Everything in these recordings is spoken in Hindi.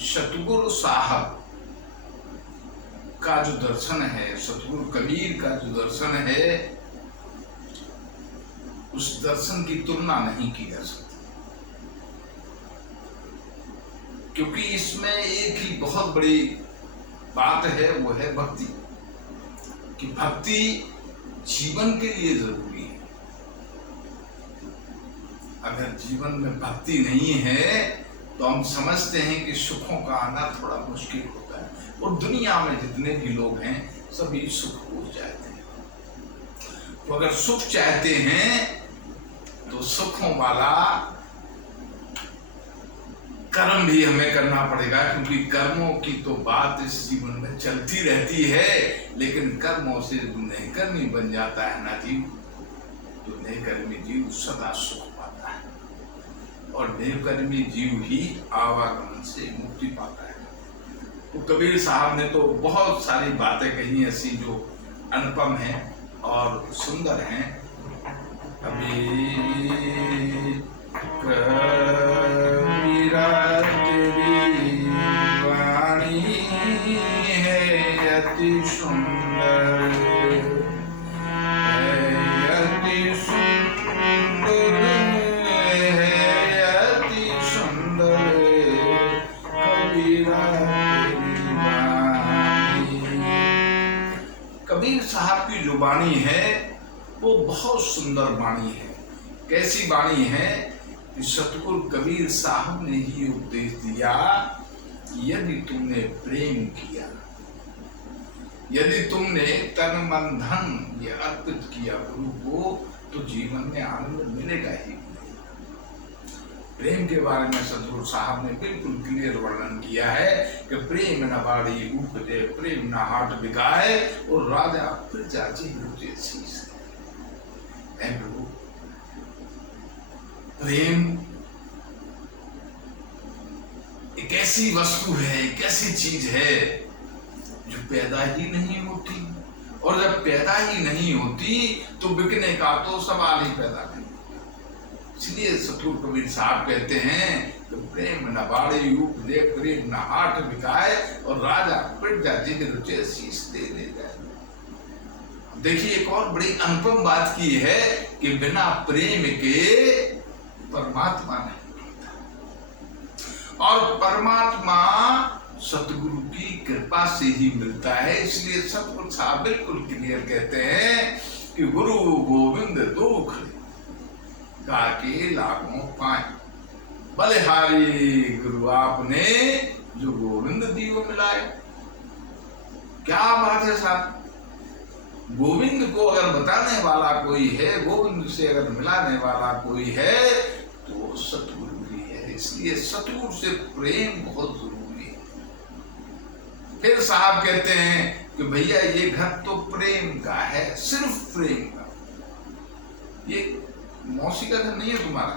सतगुरु साहब का जो दर्शन है, सतगुरु कबीर का जो दर्शन है, उस दर्शन की तुलना नहीं की जा सकती, क्योंकि इसमें एक ही बहुत बड़ी बात है, वो है भक्ति। कि भक्ति जीवन के लिए जरूरी है। अगर जीवन में भक्ति नहीं है तो हम समझते हैं कि सुखों का आना थोड़ा मुश्किल होता है, और दुनिया में जितने भी लोग हैं सभी सुख हो जाते हैं। तो अगर सुख चाहते हैं तो सुखों वाला कर्म भी हमें करना पड़ेगा, क्योंकि कर्मों की तो बात इस जीवन में चलती रहती है, लेकिन कर्मों से नैकर्मी बन जाता है ना जीव, तो नैकर्मी जीव सदा सुख पाता है, और नैकर्मी जीव ही आवागमन से मुक्ति पाता है। तो कबीर साहब ने तो बहुत सारी बातें कही ऐसी जो अनुपम हैं और सुंदर हैं। कबीर कबीरा तेरी वाणी है अति सुंदर, है अति सुंदर, है अति सुंदर, कबीरा तेरी वाणी। कबीर साहब की जो वाणी है वो बहुत सुंदर वाणी है। कैसी वाणी है कि सतगुरु कबीर साहब ने ही उपदेश दिया कि यदि तुमने प्रेम किया, यदि तुमने तन मन धन ये अर्पित किया गुरु को, तो जीवन में आनंद मिलेगा ही मिलेगा। प्रेम के बारे में सतगुरु साहब ने बिल्कुल क्लियर वर्णन किया है कि प्रेम न बाड़ी उपजे, प्रेम न हाट बिकाए, और राजा प्रजा जी मुझे शीश है। प्रभु, प्रेम एक ऐसी वस्तु है, एक ऐसी चीज है जो पैदा ही नहीं होती, और जब पैदा ही नहीं होती तो बिकने का तो सवाल ही पैदा नहीं होता। इसलिए सतगुरु कबीर साहब कहते हैं कि प्रेम न बाड़ी उपजे, प्रेम न हाट बिकाए, और राजा प्रजा जिन रुचे शीश दे जाए। देखिए, एक और बड़ी अनुपम बात की है कि बिना प्रेम के परमात्मा नहीं मिलता, और परमात्मा सतगुरु की कृपा से ही मिलता है। इसलिए सतगुरु साहब बिल्कुल क्लियर कहते हैं कि गुरु गोविंद दुख गाके लागो पाए, बलिहारी गुरु आपने जो गोविंद दियो मिलाए। क्या बात है साहब, गोविंद को अगर बताने वाला कोई है, गोविंद से अगर मिलाने वाला कोई है, तो सतगुरु ही है। इसलिए सतगुरु से प्रेम बहुत जरूरी है। फिर साहब कहते हैं कि भैया ये घर तो प्रेम का है, सिर्फ प्रेम का। ये मौसी का घर नहीं है तुम्हारा,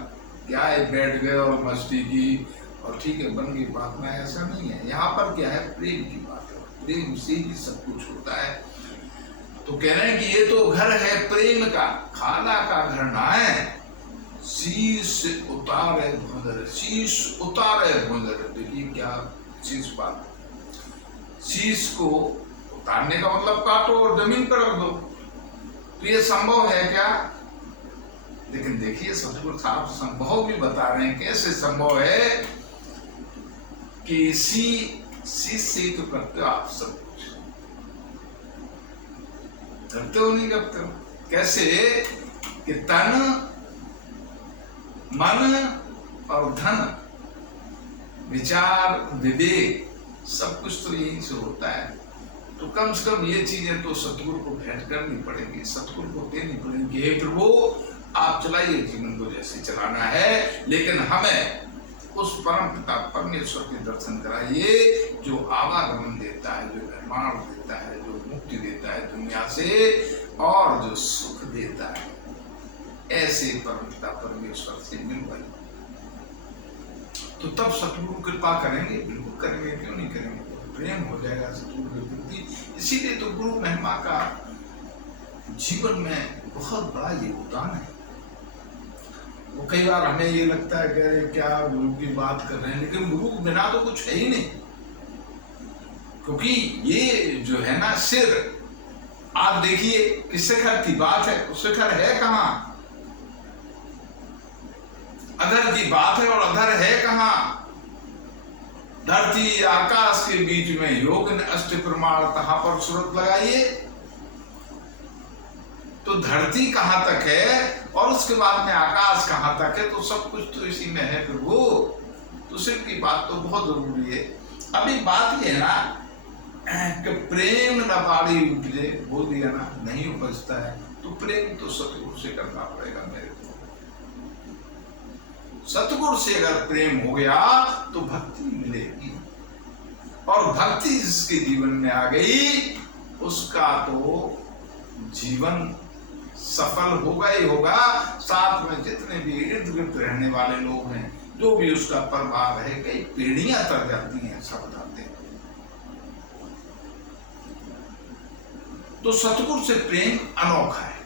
क्या है बैठ गए और मस्ती की और ठीक है बन गई बात में, ऐसा नहीं है। यहाँ पर क्या है, प्रेम की बात है, प्रेम से ही सब कुछ होता है। तो कह रहे हैं कि ये तो घर है प्रेम का, खाला का घर ना है, शीश उतारे भुंदर, शीश उतारे भुंदर। देखिए क्या शीश बात, शीश को उतारने का मतलब काटो और जमीन पर रख दो, तो ये संभव है क्या? लेकिन देखिए सतगुरु साहब संभव भी बता रहे हैं। कैसे संभव है कि शीश से तो करते हो आप सब, करते हो नहीं करते हो? कैसे कि तन मन और धन विचार विवेक सब कुछ तो यहीं से होता है। तो कम से कम ये चीजें तो सतगुरु को भेंट करनी पड़ेगी, सतगुरु को देनी पड़ेगी। हे प्रभु आप चलाइए जीवन को जैसे चलाना है, लेकिन हमें उस परम पिता परमेश्वर के दर्शन कराइए जो आवागमन देता है, जो निर्माण देता है, जो मुक्ति देता है दुनिया से, और जो सुख देता है। ऐसे परम पिता परमेश्वर से मिलवाइए, तो तब सतगुरु कृपा करेंगे, बिल्कुल करेंगे, क्यों नहीं करेंगे? प्रेम हो जाएगा सतगुरु के प्रति। इसीलिए तो गुरु महिमा का जीवन में बहुत बड़ा योगदान है। वो कई बार हमें ये लगता है कि अरे क्या गुरु की बात कर रहे हैं, लेकिन गुरु के बिना तो कुछ है ही नहीं। क्योंकि ये जो है ना सिर, आप देखिए कि शिखर की बात है, शिखर है कहाँ? अधर की बात है, और अधर है कहाँ? धरती आकाश के बीच में योग ने अष्ट प्रमाण, कहां पर सूरत लगाइए। तो धरती कहां तक है और उसके बाद में आकाश कहां तक है, तो सब कुछ तो इसी में है प्रभु। तो सिर की बात तो बहुत जरूरी है। अभी बात ये है ना कि प्रेम न बाड़ी उपजे, बोल दिया ना, नहीं उपजता है, तो प्रेम तो सतगुरु से करना पड़ेगा मेरे को। सतगुरु से अगर प्रेम हो गया तो भक्ति मिलेगी, और भक्ति जिसके जीवन में आ गई उसका तो जीवन सफल होगा ही होगा। साथ में जितने भी इर्द गिर्द रहने वाले लोग हैं, जो भी उसका प्रभाव है, कई पीढ़ियां तर जाती हैं, सब बताते हैं। तो सतगुरु से प्रेम अनोखा है,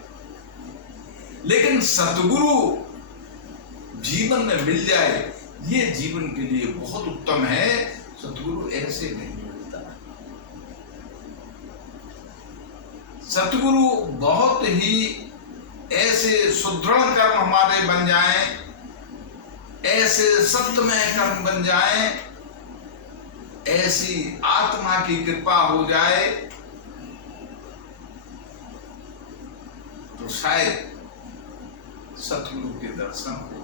लेकिन सतगुरु जीवन में मिल जाए ये जीवन के लिए बहुत उत्तम है। सतगुरु ऐसे नहीं मिलता। सतगुरु बहुत ही ऐसे सुदृढ़ कर्म हमारे बन जाएं, ऐसे सत्यमय कर्म बन जाएं, ऐसी आत्मा की कृपा हो जाए तो शायद सतगुरु के दर्शन होते।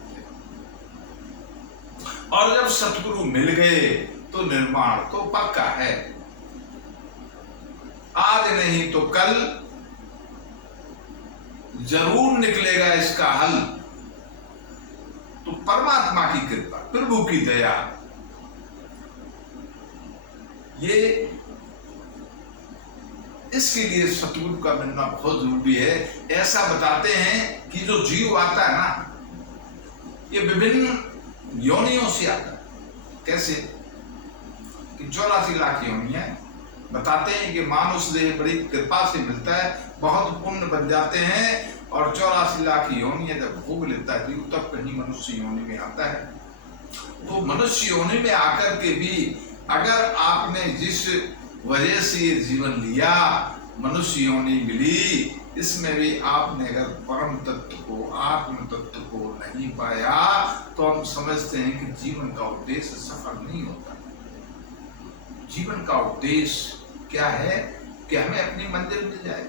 और जब सतगुरु मिल गए तो निर्माण तो पक्का है। आज नहीं तो कल जरूर निकलेगा इसका हल। तो परमात्मा की कृपा, प्रभु की दया, ये इसके लिए सतगुरु का मिलना बहुत जरूरी है। ऐसा बताते हैं कि जो जीव आता है ना, ये विभिन्न योनियों से आता है। कैसे कि 84 लाख योनियां बताते हैं कि मानुष देह बड़ी कृपा से मिलता है, बहुत पुण्य बन जाते हैं, और 84 लाख योनियां जब भोग लेता है जीव, तब कहीं मनुष्य योनि में आता है। तो मनुष्य योनि में आकर के भी अगर आपने जिस वजह से ये जीवन लिया, मनुष्य योनि मिली, इसमें भी आपने अगर परम तत्व को, आत्म तत्व को नहीं पाया, तो हम समझते हैं कि जीवन का उद्देश्य सफल नहीं होता। जीवन का उद्देश्य क्या है कि हमें अपनी मंजिल मिल जाए,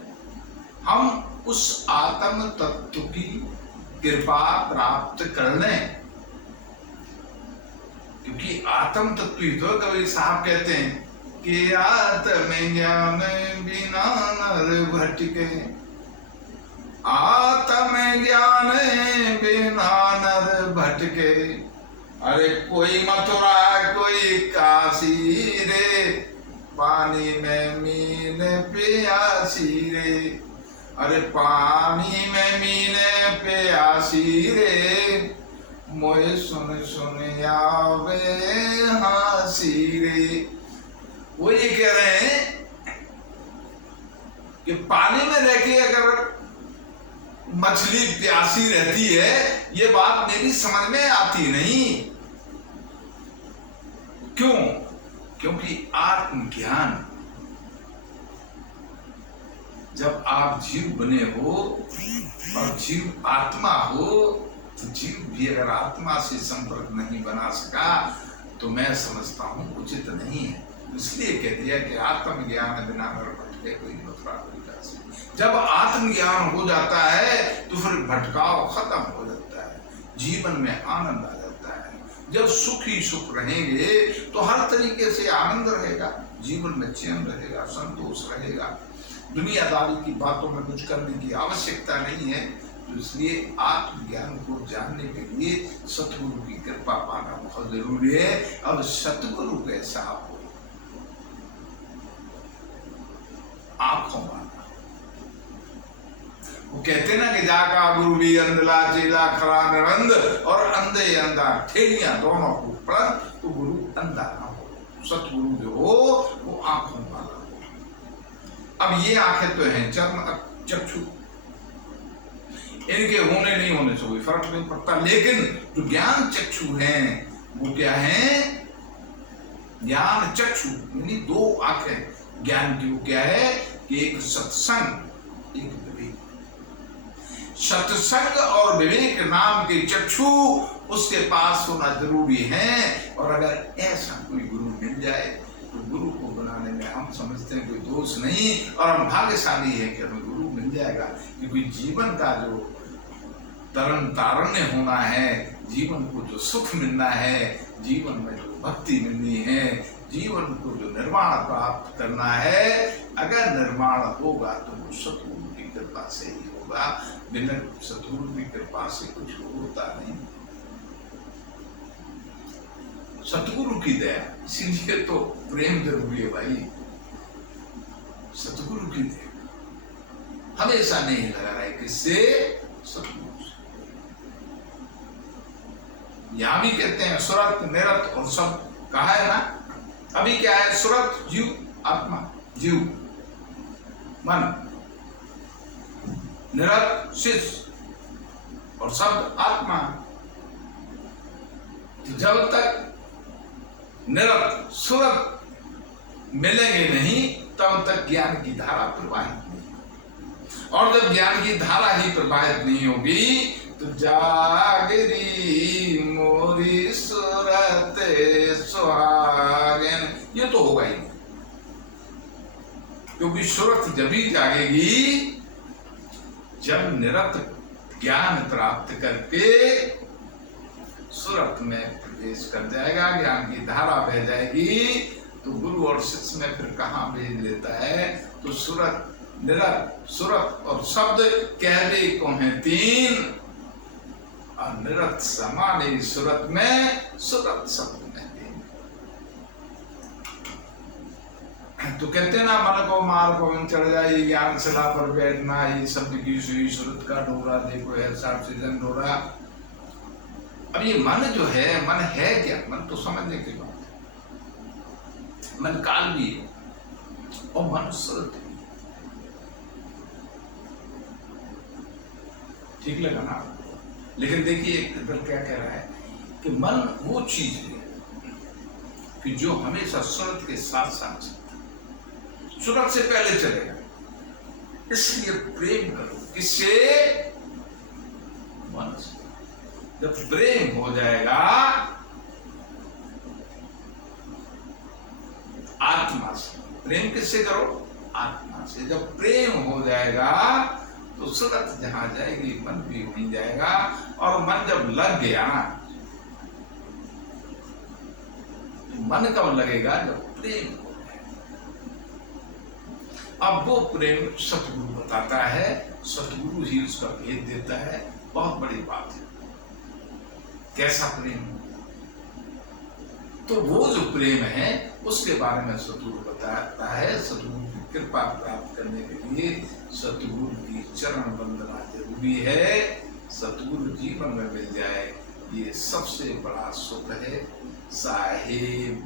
हम उस आत्म तत्व की कृपा प्राप्त कर लें। क्योंकि आत्म तत्व ही तो कबीर साहब कहते हैं कि आत्म ज्ञान बिना नर भटके, आत्म ज्ञान बिना नर भटके। अरे कोई मथुरा कोई काशी रे, पानी में मीन प्यासी रे। अरे पानी में मीन प्यासी रे, मोए सुन सुन आवे हासी रे। वो ये कह रहे हैं कि पानी में रह के अगर मछली प्यासी रहती है, ये बात मेरी समझ में आती नहीं। क्यों? क्योंकि आत्मज्ञान, जब आप जीव बने हो और जीव आत्मा हो, तो जीव भी अगर आत्मा से संपर्क नहीं बना सका तो मैं समझता हूं उचित नहीं है। इसलिए कह दिया कि आत्मज्ञान बिना नर भटके कोई मथुरा कोई काशी। जब आत्मज्ञान हो जाता है तो फिर भटकाव खत्म हो जाता है, जीवन में आनंद आ जाता है। जब सुख ही सुख रहेंगे तो हर तरीके से आनंद रहेगा, जीवन में चैन रहेगा, संतोष रहेगा, दुनियादारी की बातों में कुछ करने की आवश्यकता नहीं है। तो इसलिए आत्मज्ञान को जानने के लिए सतगुरु की कृपा पाना बहुत जरूरी है। अब सतगुरु कैसा हो, आंखों वाला। वो कहते ना कि जाका गुरु भी अंधला चेला खरा निरंद, और अंधे अंधा ठेलियां दोनों को पढ़, तो गुरु अंधा ना हो। सतगुरु जो हो वो आंखों वाला हो। अब ये आंखें तो हैं चर्म चक्षु, इनके होने नहीं होने से कोई फर्क नहीं पड़ता। लेकिन जो ज्ञान चक्षु हैं वो क्या है? ज्ञान चक्षु यानी दो आंखें ज्ञान की, वो क्या है कि एक सत्संग, एक विवेक। सत्संग और विवेक नाम के चक्षु उसके पास होना जरूरी है। और अगर ऐसा कोई गुरु मिल जाए तो गुरु को बनाने में हम समझते हैं कोई दोष नहीं, और हम भाग्यशाली है कि हमें गुरु मिल जाएगा। क्योंकि जीवन का जो तरन तारण्य होना है, जीवन को जो सुख मिलना है, जीवन में जो भक्ति मिलनी है, जीवन को जो निर्वाण प्राप्त करना है, अगर निर्वाण होगा तो वो सतगुरु की कृपा से ही होगा। बिना सतगुरु की कृपा से कुछ होता नहीं। सतगुरु की दया, इसीलिए तो प्रेम जरूरी है भाई। सतगुरु की दया हमेशा नहीं लगा रहा है, किससे? सतगुरु से। यहां भी कहते हैं सुरत निरत और सब कहा है ना। अभी क्या है? सुरत जीव, आत्मा जीव मन, निरत शिष्य और शब्द आत्मा। तो जब तक निरत सुरत मिलेंगे नहीं तब तक ज्ञान की धारा प्रवाहित नहीं। और जब ज्ञान की धारा ही प्रवाहित नहीं होगी तो जागरी मोरी सुरत सुहागन, ये तो होगा ही नहीं। क्योंकि सुरत जब ही जागेगी जब निरत ज्ञान प्राप्त करके सुरत में प्रवेश कर जाएगा, ज्ञान की धारा बह जाएगी। तो गुरु और शिष्य में फिर कहाँ भेज लेता है? तो सुरत निरत, सुरत और शब्द कहले को हैं तीन, और निरत समाने सुरत में, सुरत शब्द में तीन। तो कहते ना मन को मार पवन चढ़ जाए, ज्ञान शिला पर बैठना, ये शब्द की सुई सुरत का डोरा, देखो है साठ सीजन डोरा। अब ये मन जो है, मन है क्या? मन तो समझने की बात है। मन काल भी है और मन सुरत भी। ठीक लगा ना? लेकिन देखिए इधर क्या कह रहा है कि मन वो चीज है कि जो हमेशा सुरत के साथ साथ चलता, सुरत से पहले चलेगा। इसलिए प्रेम करो, किससे? मन से। जब प्रेम हो जाएगा आत्मा से, प्रेम किससे करो? आत्मा से। जब प्रेम हो जाएगा तो सुरत जहां जाएगी मन भी वहीं जाएगा। और मन जब लग गया, तो मन कब लगेगा? जब प्रेम हो जाएगा। अब वो प्रेम सतगुरु बताता है, सतगुरु ही उसका भेद देता है। बहुत बड़ी बात है। कैसा प्रेम? तो वो जो प्रेम है उसके बारे में सतगुरु बताता है। सतगुरु की कृपा प्राप्त करने के लिए सतगुरु की चरण वंदना जरूरी है। सतगुरु जीवन में मिल जाए ये सबसे बड़ा सुख है। साहेब